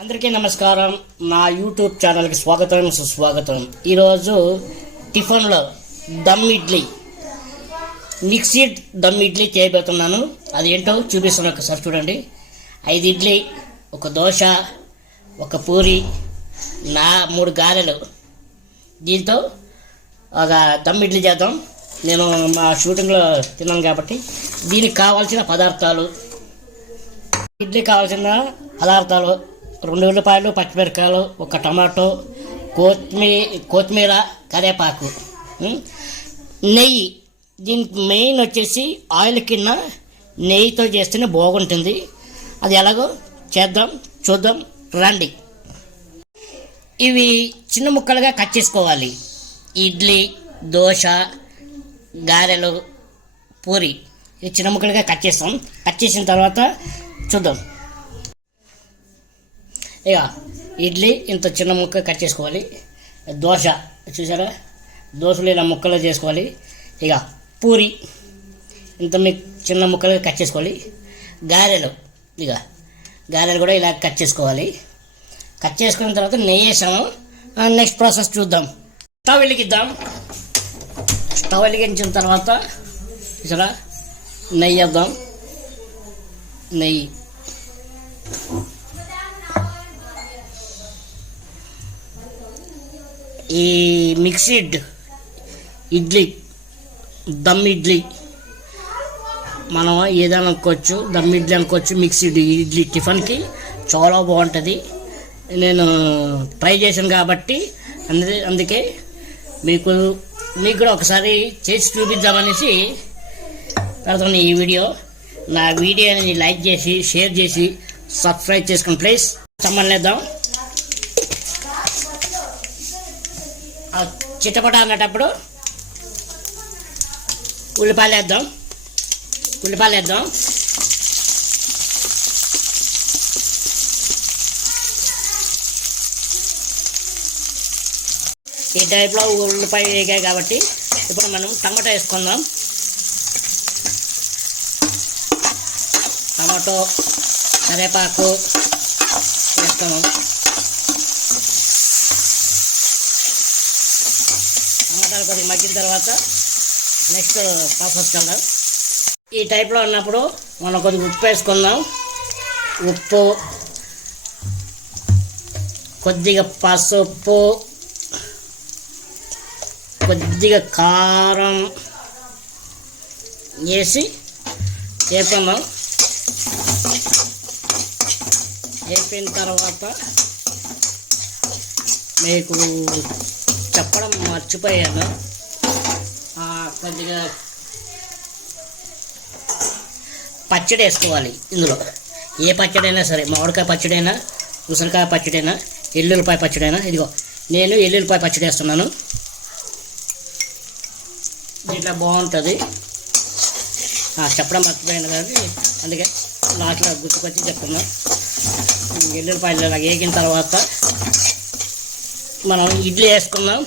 అందరికీ నమస్కారం. నా యూట్యూబ్ ఛానల్కి స్వాగతం, సుస్వాగతం. ఈరోజు టిఫిన్లో దమ్ ఇడ్లీ, మిక్స్డ్ దమ్ ఇడ్లీ చేయబోతున్నాను. అది ఏంటో చూపిస్తాను, ఒకసారి చూడండి. 5 ఇడ్లీ, ఒక దోశ, ఒక పూరి, 3 గారెలు. దీంతో ఒక దమ్ ఇడ్లీ చేద్దాం. నేను మా షూటింగ్లో తిన్నాను కాబట్టి దీనికి కావాల్సిన పదార్థాలు, ఇడ్లీ కావాల్సిన పదార్థాలు: 2 ఉల్లిపాయలు, పచ్చిమిరపకాయలు, ఒక టమాటో, కొత్తిమీర, కరివేపాకు, నెయ్యి. దీనికి మెయిన్ వచ్చేసి ఆయిల్ కింద నెయ్యితో చేస్తేనే బాగుంటుంది. అది ఎలాగో చేద్దాం, చూద్దాం రండి. ఇవి చిన్న ముక్కలుగా కట్ చేసుకోవాలి. ఇడ్లీ, దోశ, గారెలు, పూరి ఇది చిన్న ముక్కలుగా కట్ చేస్తాం. కట్ చేసిన తర్వాత చూద్దాం. ఇక ఇడ్లీ ఇంత చిన్న ముక్క కట్ చేసుకోవాలి. దోశ చూసారా, దోశలు ఇలా ముక్కలు చేసుకోవాలి. ఇక పూరి ఇంత చిన్న ముక్కలుగా కట్ చేసుకోవాలి. గారెలు, ఇక గారెలు కూడా ఇలా కట్ చేసుకోవాలి. కట్ చేసుకున్న తర్వాత నెయ్యి వేసాము. నెక్స్ట్ ప్రాసెస్ చూద్దాం. స్టవ్ వెలిగిద్దాం. స్టవ్ వెలిగించిన తర్వాత చూసారా, నెయ్యి వేద్దాం. నెయ్యి ఈ మిక్స్డ్ ఇడ్లీ, దమ్ ఇడ్లీ మనం ఏదైనా అనుకోవచ్చు, దమ్ ఇడ్లీ అనుకోవచ్చు. మిక్స్డ్ ఇడ్లీ టిఫిన్కి చాలా బాగుంటుంది. నేను ట్రై చేశాను కాబట్టి అందుకే మీకు కూడా ఒకసారి చేసి చూపిద్దామనేసి పెడతాను ఈ వీడియో. నా వీడియోని లైక్ చేసి, షేర్ చేసి, సబ్స్క్రైబ్ చేసుకుని ప్లీజ్. చమ్మలేద్దాం. చిట్టపట అన్నటప్పుడు ఉల్లిపాయలు వేద్దాం. ఈ టైప్లో ఉల్లిపాయ వేగాయి కాబట్టి ఇప్పుడు మనం టమాటో వేసుకుందాం. టమాటో, కరివేపాకు వేస్తాము. టమాటాలు కొద్దిగా మగ్గిన తర్వాత నెక్స్ట్ ప్రాసెస్ వెళ్దాం. ఈ టైప్లో ఉన్నప్పుడు మనం కొద్దిగా ఉప్పు వేసుకుందాం. ఉప్పు, కొద్దిగా పసుపు, కొద్దిగా కారం వేసి వేపుకుందాం. వేపిన తర్వాత మీకు చెప్పడం మర్చిపోయాను, కొద్దిగా పచ్చడి వేసుకోవాలి. ఇందులో ఏ పచ్చడి అయినా సరే, మామిడికాయ పచ్చడి అయినా, ఉసిరికాయ పచ్చడి అయినా, ఎల్లుల్లిపాయ పచ్చడి అయినా. ఇదిగో నేను ఎల్లుల్లిపాయ పచ్చడి వేస్తున్నాను. ఇట్లా బాగుంటుంది. చెప్పడం మర్చిపోయాను కానీ అందుకే లాస్ట్లో గుర్తుకొచ్చి చెప్తున్నా. ఎల్లుల్లిపాయలు ఇలా వేగిన తర్వాత మనం ఇడ్లీ వేసుకుందాం.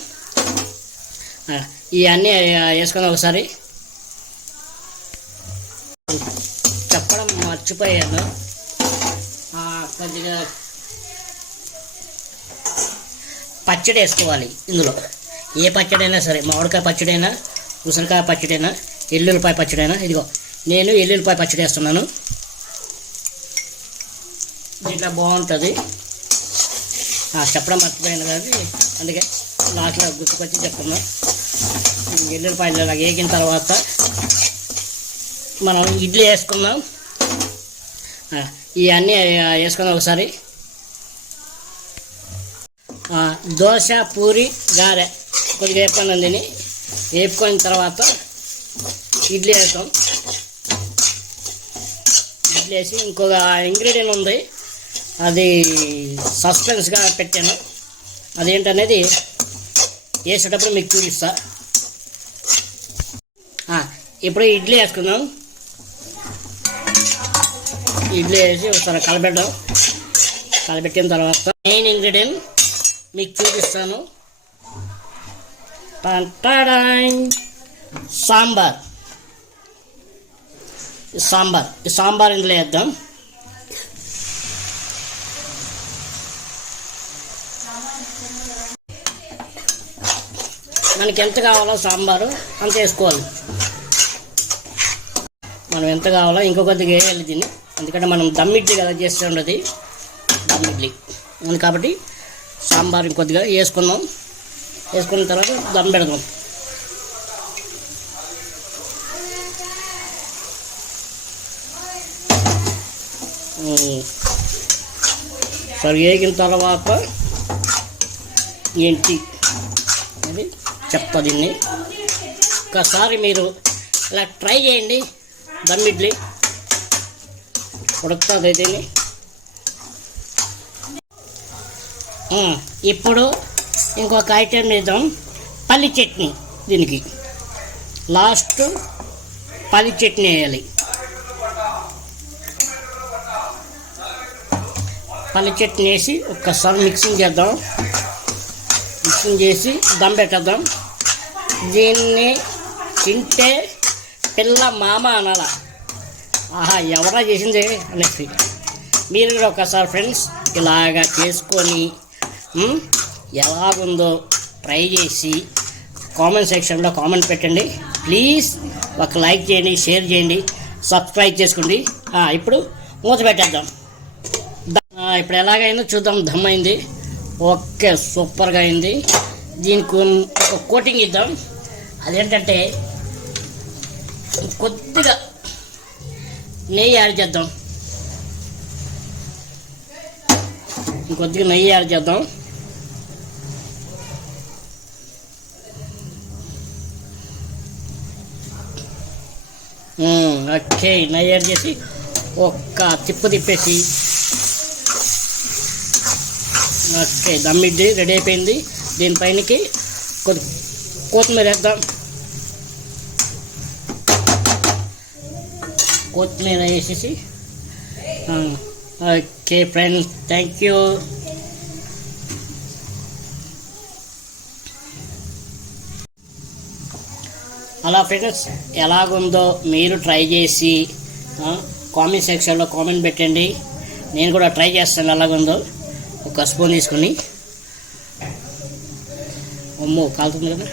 ఇవన్నీ వేసుకుందాం ఒకసారి. చెప్పడం మర్చిపోయాను, కొద్దిగా పచ్చడి వేసుకోవాలి. ఇందులో ఏ పచ్చడి అయినా సరే, మామిడికాయ పచ్చడి అయినా, ఉసిరికాయ పచ్చడి అయినా, ఎల్లుల్లిపాయ పచ్చడి అయినా. ఇదిగో నేను ఎల్లుల్లిపాయ పచ్చడి వేస్తున్నాను. ఇట్లా బాగుంటుంది. చెప్పడం మర్చిపోయాను కానీ అందుకే లాస్ట్లో గుర్తుకొచ్చి చెప్తున్నా. ఎల్లుల్లిపాయలు ఇలా వేగిన తర్వాత మనం ఇడ్లీ వేసుకుందాం. ఇవన్నీ వేసుకుందాం ఒకసారి. దోశ, పూరి, గారె కొద్దిగా వేపుకున్నాం. దీన్ని వేపుకున్న తర్వాత ఇడ్లీ వేస్తాం. ఇడ్లీ వేసి ఇంకొక ఇంగ్రీడియంట్ ఉంది, అది సస్పెన్స్గా పెట్టాను. అదేంటనేది వేసేటప్పుడు మీకు చూపిస్తా. ఇప్పుడు ఇడ్లీ వేసుకుందాం. ఇడ్లీ వేసి ఒకసారి కలబెట్టిన తర్వాత మెయిన్ ఇంగ్రీడియంట్ మీకు చూపిస్తాను. సాంబార్. ఈ సాంబార్ ఇందులో వేద్దాం. మనకి ఎంత కావాలో సాంబారు అంత వేసుకోవాలి. మనం ఎంత కావాలో ఇంకో కొద్దిగా వేయాలి దీన్ని, ఎందుకంటే మనం దమ్ ఇడ్లీ కదా చేస్తూ ఉండదు, దమ్ ఇడ్లీ ఉంది కాబట్టి సాంబార్ ఇంకొద్దిగా వేసుకుందాం. వేసుకున్న తర్వాత దమ్ పెడదాం. సరే వేగిన తర్వాత ఏంటి అది చెప్తా. దీన్ని ఒక్కసారి మీరు ఇలా ట్రై చేయండి. దమ్ ఇడ్లీ ఉడుకుతుంది అయితే. ఇప్పుడు ఇంకొక ఐటెం వేద్దాం, పల్లి చట్నీ. దీనికి లాస్ట్ పల్లి చట్నీ వేయాలి. పల్లి చట్నీ వేసి ఒక్కసారి మిక్సింగ్ చేద్దాం. మిక్సింగ్ చేసి దమ్ పెట్టేద్దాం. దీన్ని తింటే పిల్ల మామ అనాల, ఆహా ఎవరా చేసింది అనేసి. మీరు కూడా ఒకసారి ఫ్రెండ్స్ ఇలాగా చేసుకొని ఎలాగుందో ట్రై చేసి కామెంట్ సెక్షన్లో కామెంట్ పెట్టండి. ప్లీజ్ ఒక లైక్ చేయండి, షేర్ చేయండి, సబ్స్క్రైబ్ చేసుకోండి. ఇప్పుడు మూత పెట్టేద్దాం. ఇప్పుడు ఎలాగైందో చూద్దాం. దమ్ అయింది, ఓకే, సూపర్గా అయింది. దీనికి ఒక కోటింగ్ ఇద్దాం. అదేంటంటే కొద్దిగా నెయ్యి యాడ్ చేద్దాం. ఇంకొద్దిగా నెయ్యి యాడ్ చేద్దాం. ఓకే, నెయ్యి యాడ్ చేసి ఒక్క తిప్పేసి ఓకే, దమ్ ఇడ్లీ రెడీ అయిపోయింది. దీనిపైనకి కొత్తిమీర వేద్దాం. కొత్తిమీర వేసేసి ఓకే ఫ్రెండ్స్, థ్యాంక్ యూ. అలా ఫ్రెండ్స్ ఎలాగుందో మీరు ట్రై చేసి కామెంట్ సెక్షన్లో కామెంట్ పెట్టండి. నేను కూడా ట్రై చేస్తాను ఎలాగుందో. ఒక స్పూన్ తీసుకుని, అమ్మో కాలుతుంది కదా.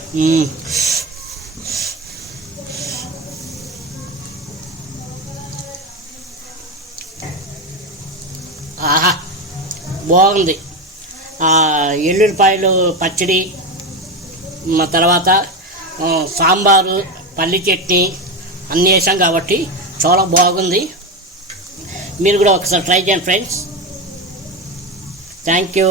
ఆహా బాగుంది. ఎల్లుల్లిపాయలు పచ్చడి, తర్వాత సాంబారు, పల్లి చట్నీ అన్నీ వేసాం కాబట్టి చాలా బాగుంది. మీరు కూడా ఒకసారి ట్రై చేయండి ఫ్రెండ్స్. Thank you.